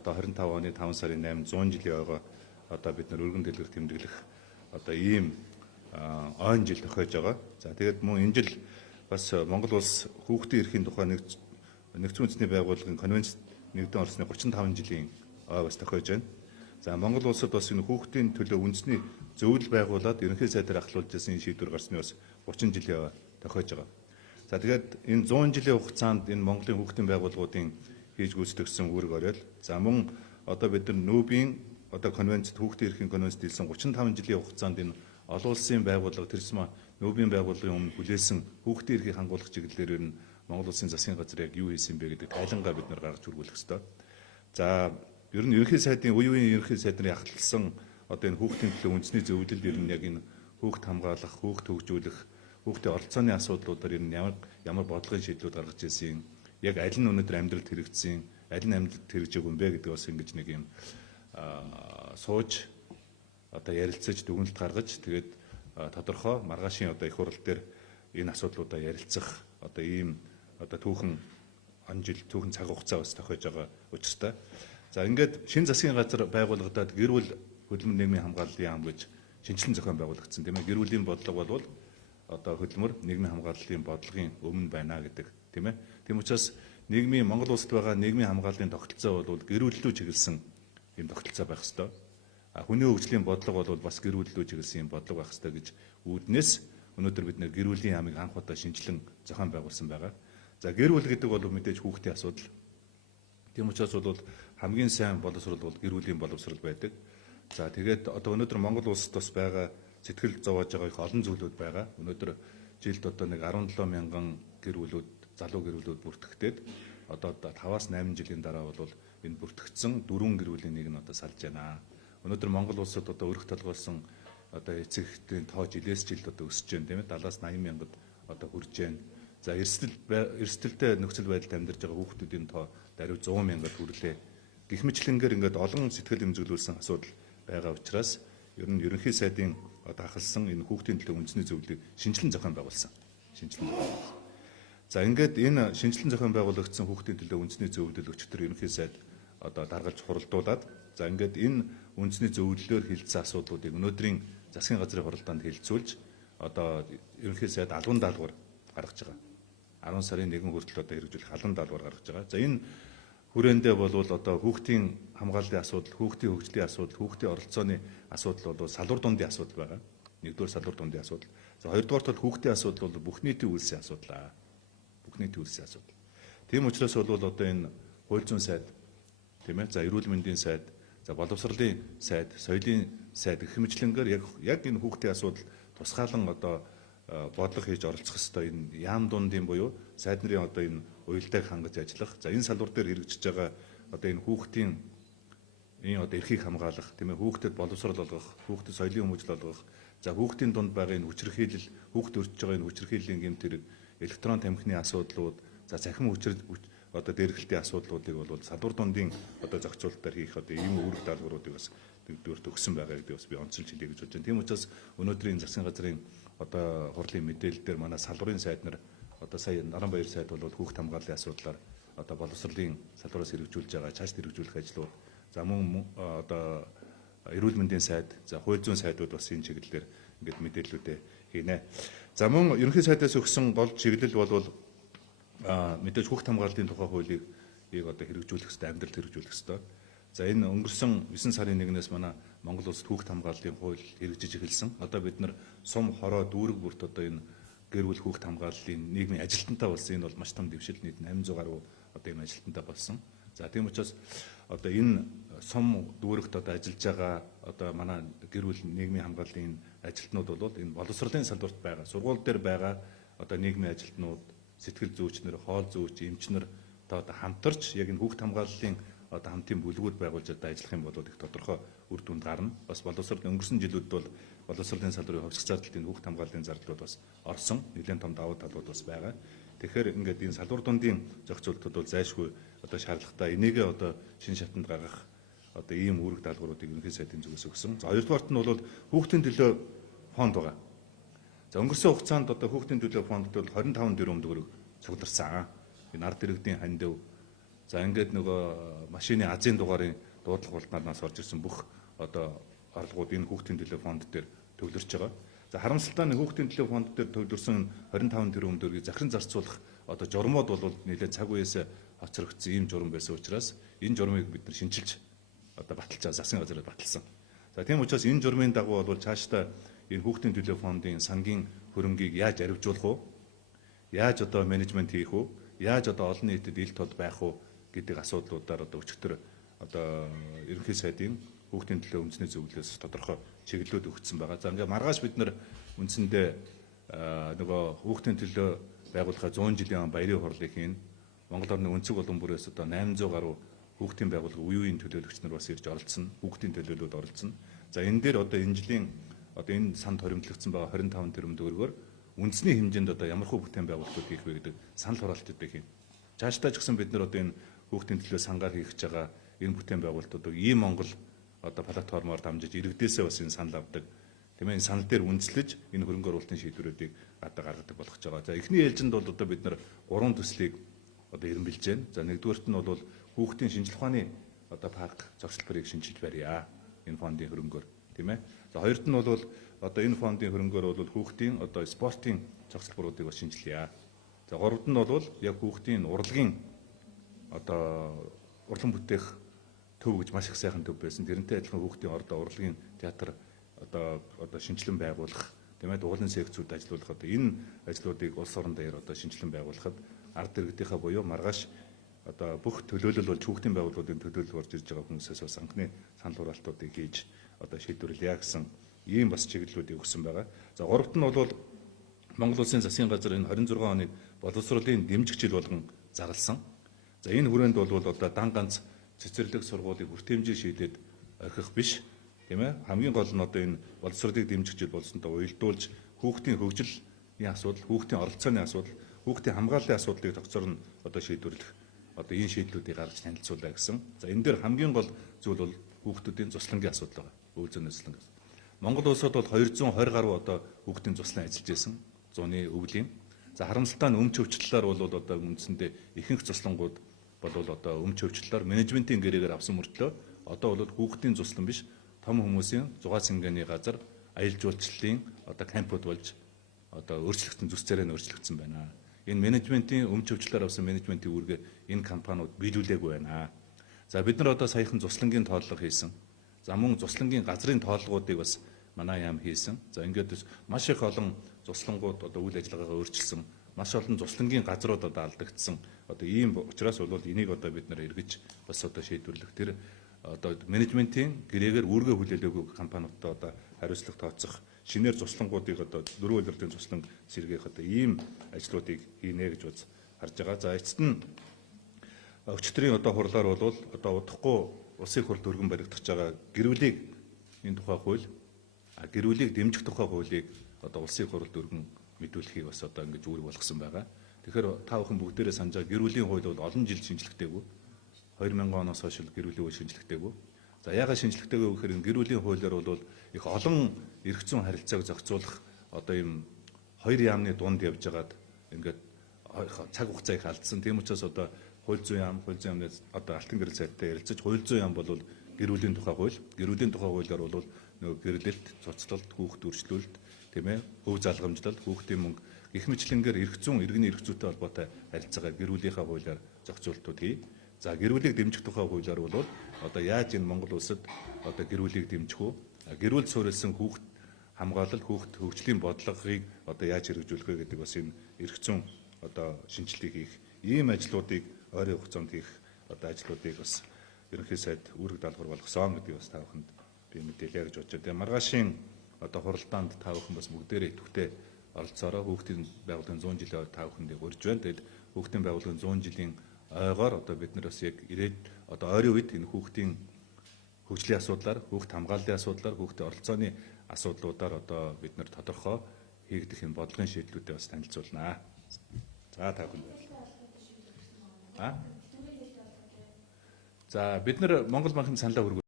Одоо 25 оны 5 сарын 8 100 жилийн ойгоо одоо бид нар өргөн дэлгэр тэмдэглэх одоо ийм ойн жил тохиож байгаа. За тэгээд мөн энэ жил бас Монгол улс хүүхдийн эрхийн тухай нэгдсэн үндэсний байгууллагын конвенцэд нэгдэн орсны 35 жилийн ой бас тохиож байна. За Монгол улсад бас энэ хүүхдийн төлөө үндэсний зөвлөл байгуулад ерөнхий сайдаар ахлуулж байсан энэ шийдвэр гарсны бас 30 жилийн ой тохиож байгаа. За тэгээд энэ 100 жилийн хугацаанд энэ Монголын хүүхдийн байгууллагуудын хийж гүйцэтгэсэн үүрэг орол. За мөн одоо бид нар нүүбийн одоо конвенцэд хүүхдийн эрхийн конвенцэд хэлсэн 35 жилийн хугацаанд энэ олон улсын байгууллага тэрсмэ нүүбийн байгууллагын өмнө хүлээсэн хүүхдийн эрхийг хангуулах чиглэлээр нь Монгол улсын засгийн газар яг юу хийсэн бэ гэдэг тайлангаа бид нар гаргаж хүргүүлэх ёстой. За ер нь ерөнхий сайдын үеийн ерөнхий сайдны ахлсан одоо энэ хүүхдийн төлөө үндэсний зөвлөл ер нь яг энэ хүүхд хамгаалах, хүүхд хөгжүүлэх, хүүхдийн оролцооны асуудлуудаар ер нь ямар бодлогын шийдлүүд гаргаж ирсэн, яг аль нь өнөөдөр амьдралд хэрэгжсэн, аль нь амьдралд хэрэгжээгүй юм бэ гэдэг бас ингэж нэг юм сууж одоо ярилцаж дүгнэлт гаргаж тэгээд тодорхой маргаашийн одоо их хурал дээр энэ асуудлуудаа ярилцах одоо ийм одоо түүхэн түүхэн цаг хугацаа бас тохиож байгаа учиртай. За ингээд шинэ засгийн газар байгуулагдаад гэр бүл хөдөлмөр нийгмийн хамгааллын яам гэж шинжилэн зохион байгуулагдсан тийм ээ. Гэр бүлийн бодлого бол одоо хөдөлмөр нийгмийн хамгааллын бодлогын өмнө байна гэдэг тийм ээ. Тийм учраас нийгмийн Монгол улсад байгаа нийгмийн хамгааллын тогтолцоо бол гэр бүллүү чиглэсэн ийм тогтолцоо байх ёстой. Хүний хөгжлийн бодлого бол бас гэр бүллүү чиглэсэн ийм бодлого байх ёстой гэж үүднээс өнөөдөр бид нэр гэр бүлийн яамыг анх удаа шинжилэн зохион байгуулсан байгаа. За гэр бүл гэдэг бол мэдээж хүүхдийн асуудал. Тийм учраас бол хамгийн сайн боловсрол бол гэр бүлийн боловсрол байдаг. За тэгээд одоо өнөөдөр Монгол улсад бас байгаа сэтгэл зовоож байгаа их олон зүйлүүд байгаа. Өнөөдөр жилд одоо нэг 17 мянган гэр бүлүүд, залуу гэр бүлүүд бүртгэгдээд одоо 5-8 жилийн дараа бол энэ бүртгэгдсэн 4 гэр бүлийн нэг нь одоо салж байна. Өнөөдөр Монгол улсад одоо өрх толгойсон одоо эцэгтэй тоо жилээс жилд одоо өсөж байна тийм ээ 70-80 мянгад одоо хүрж байна. За эрсдэлтэй нөхцөл байдалд амьдарч байгаа хүүхдүүдийн тоо даруй 100 мянгад хүрлээ. Гэх мэтлэнгээр ингээд олон сэтгэл эмзэглүүлсэн асуудал байгаа учраас ер нь ерөнхий сайдын одоо ахалсан энэ хүүхдийн төлөө үндэсний зөвлөлийг шинжилэн зохион байгуулсан. За ингээд энэ шинжилэн зохион байгуулагдсан хүүхдийн төлөө үндэсний зөвлөл өчтөр ерөнхий сайд одоо даргалж хуралдуулаад за ингээд энэ үндэсний зөвлөлөөр хилцсэн асуудлуудыг өнөөдрийн засгийн газрын хуралдаанд хэлэлцүүлж одоо ерөнхий сайд албан даалгавар гаргаж байгаа. 10 сарын 1 хүртэл одоо хэрэгжүүлэх албан даалгавар гаргаж байгаа. За энэ хүрээндээ бол одоо хүүхдийн хамгааллын асуудал, хүүхдийн хөгжлийн асуудал, хүүхдийн оролцооны асуудал бол салбар дундын асуудал байгаа. Нэгдүгээр салбар дундын асуудал. За хоёрдугаар тал хүүхдийн асуудал бол бүх нийтийн үйлсийн асуудал. Бүх нийтийн үйлсийн асуудал. Тийм учраас бол одоо энэ хууль зүйн сайд тийм ээ. За эрүүл мэндийн сайд, за боловсролын сайд, соёлын сайд гэх мэтлэнгээр яг энэ хүүхдийн асуудал тусгаалan одоо бодлого хийж оролцох ёстой энэ яам дундын буюу сайд нарын одоо энэ уялдааг хангаж ажиллах. За энэ салбар дээр хэрэгжиж байгаа одоо энэ хүүхдийн энэ одоо эрхийг хамгаалах, тийм ээ, хүүхдэд боловсрол олгох, хүүхдэд соёлын хүмүүжил олгох, за хүүхдийн дунд байгаа энэ хүчирхийлэл, хүүхд өрчж байгаа энэ хүчирхийллийн гэмт хэрэг, электрон тамхины асуудлууд, за цахим одоо дээрхэлтийн асуудлуудыг бол салбар дундын одоо зохицуулалтаар хийх одоо ийм үүрэг даалгавруудыг бас нэгдүгээр төгссөн байгаа гэдгийг бас би онцлж хэлье гэж бодож байна. Тийм учраас өнөөдрийн засгийн газрын одоо хурлын мэдээлэл дээр манай салбарын сайд нар одоо сая Наранбаяр сайд бол хүүхд хамгааллын асуудлаар одоо боловсролын салбараас хэрэгжүүлж байгаа цааш хэрэгжүүлэх ажлууд, за мөн одоо эрүүл мэндийн сайд, за хууль зүйн сайдууд бас энэ чиглэлээр ингээд мэдээллүүдээ хийнэ. За мөн ерөнхий сайдаас өгсөн гол чиглэл бол мэдээж хүүхд хамгааллын тухай хуулийг одоо хэрэгжүүлэх ёстой, амьдралд хэрэгжүүлэх ёстой. За энэ өнгөрсөн 9 сарын 1-ээс манай Монгол улсад хүүхд хамгааллын хууль хэрэгжиж эхэлсэн. Одоо бид нар сум хороо дүүрэг бүрт одоо энэ гэр бүл хүүхд хамгааллын нийгмийн ажилтнтай болсон. Энэ бол маш том дэвшил, нийт 800 гаруй одоо энэ ажилтнтай болсон. За тийм учраас одоо энэ сум дүүрэгт одоо ажиллаж байгаа одоо манай гэр бүл нийгмийн хамгааллын ажилтнууд бол энэ боловсролын салбарт байгаа, сургууль дээр байгаа одоо нийгмийн ажилтнууд, сэтгэл зүйчнэр, хоол зүйч, эмчнэр одоо хамтарч яг энэ хүүхд хамгааллын одоо хамтын бүлгүүд байгуулж одоо ажиллах юм бол их тодорхой үр дүнд гарна. Бас боловсролын өнгөрсөн жилүүд бол боловсролын салбарын хувьсгал зардалтын хүүхд хамгааллын зардлууд бас орсон. Нэлээд том давуу талууд бас байгаа. Тэгэхээр ингээд энэ салбар дундын зохицуултууд бол зайлшгүй одоо шаардлагатай. Энийгээ одоо шин шатанд гаргах одоо ийм үүрэг даалгавруудыг ерөнхий сайдын зүгээс өгсөн. За хоёрдугаарт нь бол хүүхдийн төлөө фонд байгаа. За өнгөрсөн хугацаанд одоо хүүхдийн төлөө фонд бол 25 тэрбум төгрөг цугларсан. Энэ ард иргэдийн хандив, За ингээд нөгөө машины азийн дугаарын дуудлага болтнаас орж ирсэн бүх одоо орлогууд энэ хүүхдийн төлөө фонд дээр төвлөрч байгаа. За харамсалтай нь хүүхдийн төлөө фонд дээр төвлөрсөн 25 тэрбум төгрөгийг захиран зарцуулах одоо журмууд бол нэлээд цаг үеэс хоцрогдсон ийм журам байсан учраас энэ журмыг бид нар шинжилж одоо баталж засгийн газараар баталсан. За тийм учраас энэ журмын дагуу бол цаашдаа энэ хүүхдийн төлөө фондын сангийн хөрөнгийг яаж арвижуулах вэ? Яаж одоо менежмент хийх вэ? Яаж одоо олон нийтэд ил тод байх вэ гэдэг асуудлуудаар одоо өчигдөр одоо ерөнхий сайдын хүүхдийн төлөө үндэсний зөвлөлөөс тодорхой чиглэлүүд өгсөн байгаа. За ингээд маргааш бид нар үндсэндээ нөгөө хүүхдийн төлөө байгуулахаа 100 жилийн баярын хурлыг хийн. Монгол орны өнцөг улам бүрээс одоо 800 гаруй хүүхдийн байгууллага үеийн төлөөлөгч нар бас ирж оролцсон. Хүүхдийн төлөөлөлд оролцсон. За энэ дээр одоо энэ жилийн одоо энэ санд хоримтлагдсан байгаа 25 тэрбум төгрөгөөр үндэсний хэмжээнд одоо ямар хөө бүтээн байгуулалтууд хийх вэ гэдэг санал хураалтуудыг хийн. Цаашдаа ч гэсэн бид нар одоо энэ хүүхдийн төлөө сангаар хийх гэж байгаа энэ бүтээн байгуулалтуудыг ийм Монгол одоо платформоор дамжиж иргэдээсээ бас энэ санал авдаг. Тийм ээ энэ санал дээр үндэслэж энэ хөрөнгө оруулалтын шийдвэрүүдийг одоо гаргадаг болох гэж байгаа. За эхний ээлжинд бол одоо бид нар 3 төслийг одоо эренбилж байна. За нэгдүгээрт нь бол хүүхдийн шинжилх ухааны одоо парк зохицолборыг шинжилж барья. Энэ фондын хөрөнгөөр тийм ээ. За хоёрт нь бол одоо энэ фондын хөрөнгөөр бол хүүхдийн одоо спортын зохицолборуудыг бас шинжилье. За гуравт нь бол яг хүүхдийн урлагийн одоо урлан бүтээх төв гэж маш их сайхан төв байсан. Тэрнтэй адилхан хүүхдийн урлагийн театр одоо шинжилэн байгуулах, тийм ээ, дугуулын секцүүд ажиллуулах одоо энэ ажлуудыг улс орон дээр одоо шинжилэн байгуулахад ард иргэдийнхээ буюу маргааш одоо бүх төлөөлөл болж хүүхдийн байгууллагуудын төлөөлөл орж ирж байгаа хүмүүсээс бас анхны санал хураалтуудыг хийж одоо шийдвэрлэе гэсэн ийм бас чиглэлүүдийг өгсөн байгаа. За гуравт нь бол Монгол Улсын засгийн газар энэ 26 оны боловсролын дэмжих жил болгон зарласан. За энэ хүрээнд бол одоо дан ганц цэцэрлэг сургуулийг хүртээмжээр шийдээд орхих биш, тийм ээ. Хамгийн гол нь одоо энэ боловсролыг дэмжих жил болсонтой уялдуулж хүүхдийн хөгжлийн асуудал, хүүхдийн оролцооны асуудал, хүүхдийн хамгааллын асуудлыг тогтсоор нь одоо шийдвэрлэх одоо энэ шийдлүүдийг гаргаж танилцуулаа гэсэн. За энэ дээр хамгийн гол зүйл бол хүүхдүүдийн цуслангийн асуудал байна. Өвөл зүйн цуслан. Монгол улсад бол 220 гаруй одоо хүүхдийн цуслан ажиллаж байсан. Зуны өвлийн. За харамсалтай нь өмч өвчлөлөөр бол одоо үндсэндээ ихэнх цуслангууд бол одоо өмч өвчлөлөөр менежментийн гэрээгээр авсан мөртлөө одоо бол хүүхдийн цуслан биш том хүмүүсийн зугаа сингэний газар аялал жуулчлалын одоо кампууд болж одоо өөрчлөгдсөн зүс царай нь өөрчлөгдсөн байна. Энэ менежментийн өмч өвчлөлөөр авсан менежментийн үүргээ энэ компаниуд биелүүлээгүй байна. За бид нар одоо саяхан цуслангийн тооллого хийсэн. За мөн цуслангийн газрын тооллогуудыг бас манай яам хийсэн. За ингээд маш их олон цуслангууд одоо үйл ажиллагаагаа өөрчилсөн. Маш олон цуслангийн газрууд одоо алдагдсан. Одоо ийм учраас бол энийг одоо бид нар эргэж бас одоо шийдвэрлэх тэр одоо менежментийн гэрээгээр үүргээ хүлээлгээгүй компаниудад одоо хариуцлага тооцох, шинээр цуслангуудыг одоо дөрвөн улирлын цуслан сэргээх одоо ийм ажлуудыг хийнэ гэж бас харж байгаа. За эцэст нь өчтөрийн одоо хурлаар бол одоо удахгүй улсын хурд өргөн баригдах байгаа гэрүүлийг энэ тухай хууль гэрүүлийг дэмжих тухай хуулийг одоо улсын хурлд өргөн мэдүүлэхийг бас одоо ингэж үүрэг болгосон байгаа. Тэгэхээр та бүхэн бүгдээрээ санаж байгаа гэрүүлийн хууль бол олон жил шинжлэхдэггүй. 2000 оноос хойш гэрүүлийн хууль шинжлэхдэггүй. За яагаад шинжлэхдэггүй гэхээр гэрүүлийн хуулиар бол их олон эрх зүйн харилцааг зохицуулах одоо ийм хоёр яамны дунд явж байгаад ингээд цаг хугацаа их алдсан. Тийм учраас одоо хууль зүйн яамны одоо алтан гэрэл сайттай ярилцаж хууль зүйн яам бол гэрүүлийн тухай хууль, гэрүүлийн тухай хуулиар бол нөгөө гэрлэлт, цоцлолт, хүүхд үржлүүлэлт, тийм ээ, өв залгамжлалт, хүүхдийн мөнгө гэх мэтлэнгээр эрх зүйн, иргэний эрх зүйтэй холбоотой харилцаагаа гэрүүлийнхаа хуулиар зохицуултууд хий. За гэрүүлийг дэмжих тухай хуулиар бол одоо яаж энэ Монгол улсад одоо гэрүүлийг дэмжих үү? Гэрүүлд суурилсан хүүхд хамгаалал, хүүхд хөгжлийн бодлогыг одоо яаж хэрэгжүүлэх вэ гэдэг бас энэ эрх зүйн одоо шинжилгээг хийх, ийм ажлуудыг ойрын хугацаанд хийх одоо ажлуудыг бас ерөнхий сайд үүрэг даалгавар болгосон гэдгийг бас та бүхэнд би мэдээлье гэж бодож байна. Маргаашийн одоо хуралдаанд та бүхэн бас бүгдээрээ идэвхтэй оролцоороо хүүхдийн байгууллагын 100 жилийн та бүхэндээ урьж байна. Тэгэл хүүхдийн байгууллагын 100 жилийн ойгоор одоо бид нар бас яг ирээд одоо ойрын үед энэ хүүхдийн хөгжлийн асуудлаар, хүүхд хамгааллын асуудлаар, хүүхдийн оролцооны асуудлуудаар одоо бид нар тодорхой хийгдэх энэ бодлогын шийдлүүдэд бас танилцуулнаа. За та бүхэнд баярлалаа. За бид нар Монгол банкны саналаа хүргэж